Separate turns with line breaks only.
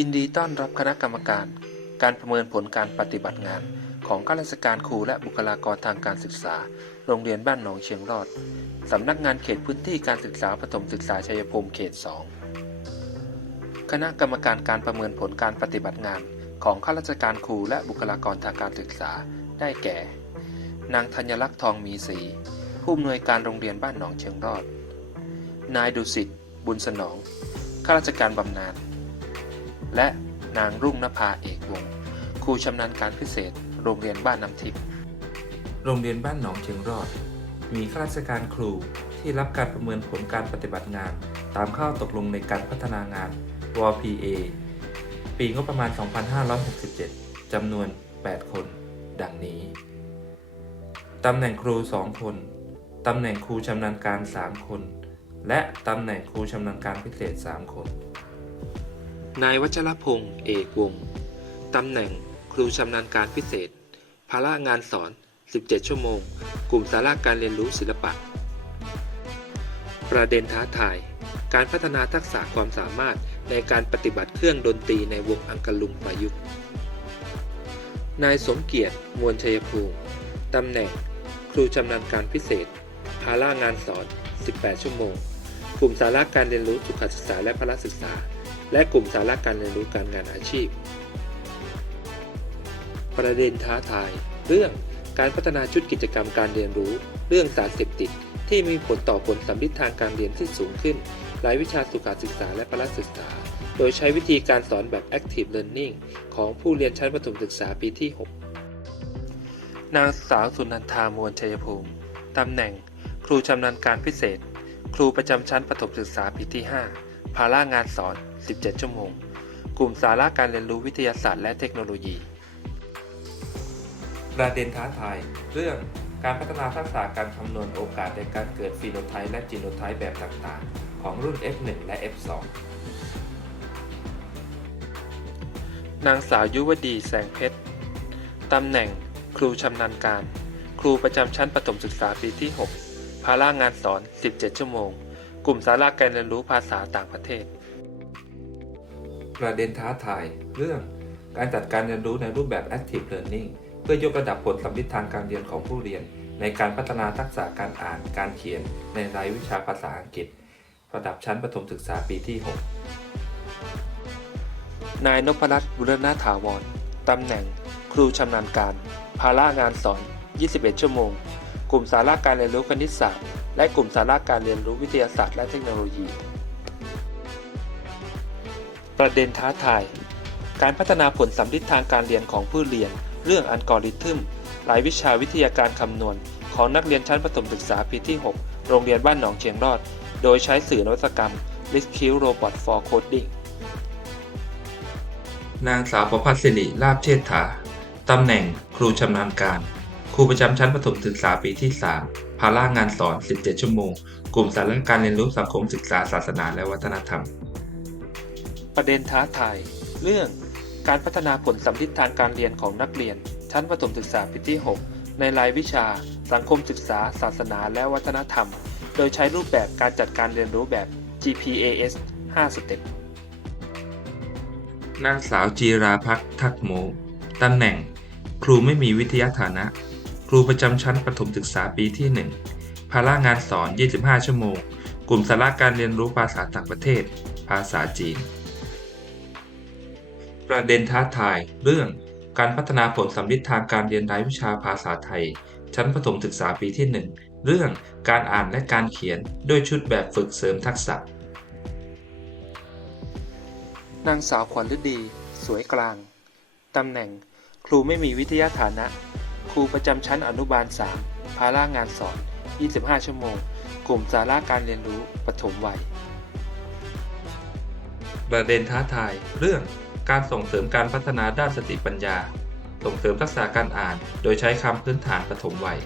ยินดีต้อนรับคณะกรรมการ การประเมินผลการปฏิบัติงาน ของข้าราชการครูและบุคลากรทางการศึกษา โรงเรียนบ้านหนองเชียงรอด สำนักงานเขตพื้นที่การศึกษาปฐมศึกษาชัยภูมิเขต 2 คณะกรรมการการประเมินผลการปฏิบัติงาน ของข้าราชการครูและบุคลากรทางการศึกษาได้แก่ นางธัญลักษณ์ทองมีศรีผู้อำนวยการโรงเรียนบ้านหนองเชียงรอด นายดุสิตบุญสนองข้าราชการบำนาญ และนางรุ่งนภาเอกวงครูชำนาญการพิเศษ โรงเรียนบ้านน้ำทิพย์
โรงเรียนบ้านหนองเชียงรอด มีข้าราชการครูที่รับการประเมินผลการปฏิบัติงาน ตามข้อตกลงในการพัฒนางาน WPA ปีงบประมาณ 2567 จำนวน 8 คน ดังนี้ ตำแหน่งครู 2 คน ตำแหน่งครูชำนาญการ 3 คน และตำแหน่งครูชำนาญการพิเศษ 3 คน
นายวัชรพงศ์เอกวงศ์ตำแหน่งครูชำนาญการพิเศษ ภาระงานสอน 17 ชั่วโมง กลุ่มสาระการเรียนรู้ศิลปะ ประเด็นท้าทาย การพัฒนาทักษะความสามารถในการปฏิบัติเครื่องดนตรีในวงอังกลุงประยุกต์ นายสมเกียรติ มวลชัยภูมิ ตำแหน่ง ครูชำนาญการพิเศษ ภาระงานสอน 18 ชั่วโมง กลุ่มสาระการเรียนรู้สุขศึกษาและพละศึกษา และกลุ่มสาระการเรียนรู้การงานอาชีพ ประเด็นท้าทาย เรื่องการพัฒนาชุดกิจกรรมการเรียนรู้ เรื่องสารเสพติด ที่มีผลต่อผลสัมฤทธิ์ทางการเรียนที่สูงขึ้นหลายวิชาสุขศึกษาและพละศึกษา โดยใช้วิธีการสอนแบบ Active Learning ของผู้เรียนชั้นประถมศึกษาปีที่ 6 นางสาวสุนันทามวลชัยภูมิ ตำแหน่ง ครูชำนาญการพิเศษ ครูประจำชั้นประถมศึกษาปีที่ 5 ภาระงานสอน 17 ชั่วโมง กลุ่มสาระการเรียนรู้วิทยาศาสตร์และเทคโนโลยี
ประเด็นท้าทาย เรื่องการพัฒนาทักษะการคำนวณโอกาสในการเกิดฟีโนไทป์และจีโนไทป์แบบต่างๆ ของรุ่น F1 และ F2
นางสาวยุวดีแสงเพชร ตำแหน่ง ครูชำนาญการ ครูประจำชั้นประถมศึกษาปีที่ 6 ภาระงานสอน 17 ชั่วโมง กลุ่มสาระการเรียนรู้ภาษาต่างประเทศ
ประเด็นท้าทาย เรื่องการจัดการเรียนรู้ในรูปแบบ Active Learning เพื่อยกระดับผลสัมฤทธิ์ทางการเรียนของผู้เรียน ในการพัฒนาทักษะการอ่านการเขียนในรายวิชาภาษาอังกฤษ ระดับชั้นประถมศึกษาปีที่
นายนพรัตน์บุรณะถาวรตำแหน่ง ครูชำนาญการ ภาระงานสอน 21 ชั่วโมง กลุ่มสาระการเรียนรู้คณิตศาสตร์ และกลุ่มสาระการเรียนรู้วิทยาศาสตร์และเทคโนโลยี ประเด็นท้าทาย การพัฒนาผลสัมฤทธิ์ทางการเรียนของผู้เรียน เรื่องอัลกอริทึมหลายวิชาวิทยาการคำนวณ ของนักเรียนชั้นประถมศึกษาปีที่ 6 โรงเรียนบ้านหนองเชียงรอด โดยใช้สื่อนวัตกรรม l i s q Robot for Coding
นางสาวประภัสสิริลาบเชษฐา ตำแหน่งครูชำนาญการ ครูประจำชั้นประถมศึกษาปีที่ 3 ภาระงานสอน 17 ชั่วโมง กลุ่มสาระการเรียนรู้สังคมศึกษาศาสนาและวัฒนธรรม
ประเด็นท้าทาย เรื่องการพัฒนาผลสัมฤทธิ์ทางการเรียนของนักเรียน ชั้นประถมศึกษาปีที่ 6 ในรายวิชา สังคมศึกษา ศาสนาและวัฒนธรรม โดยใช้รูปแบบการจัดการเรียนรู้แบบ GPAS 5 สเต็ป
นางสาวจีราพักษ์ทักโมตำแหน่ง ครูไม่มีวิทยาฐานะ ครูประจำชั้นประถมศึกษาปีที่ 1 ภาระงานสอน 25 ชั่วโมง กลุ่มสาระการเรียนรู้ภาษาต่างประเทศ ภาษาจีน ประเด็นท้าทาย เรื่อง การพัฒนาผลสัมฤทธิ์ทางการเรียนรายวิชาภาษาไทย ชั้นประถมศึกษาปีที่ 1 เรื่องการอ่านและการเขียนด้วยชุดแบบฝึกเสริมทักษะ
นางสาวขวัญฤดี สวยกลาง ตำแหน่ง ครูไม่มีวิทยาฐานะ ครูประจำชั้นอนุบาล 3 ภาระงานสอน 25 ชั่วโมง กลุ่มสาระการเรียนรู้ปฐมวัย
ประเด็นท้าทาย เรื่องการส่งเสริมการพัฒนาด้านสติปัญญา ส่งเสริมทักษะการอ่าน โดยใช้คำพื้นฐานปฐมวัย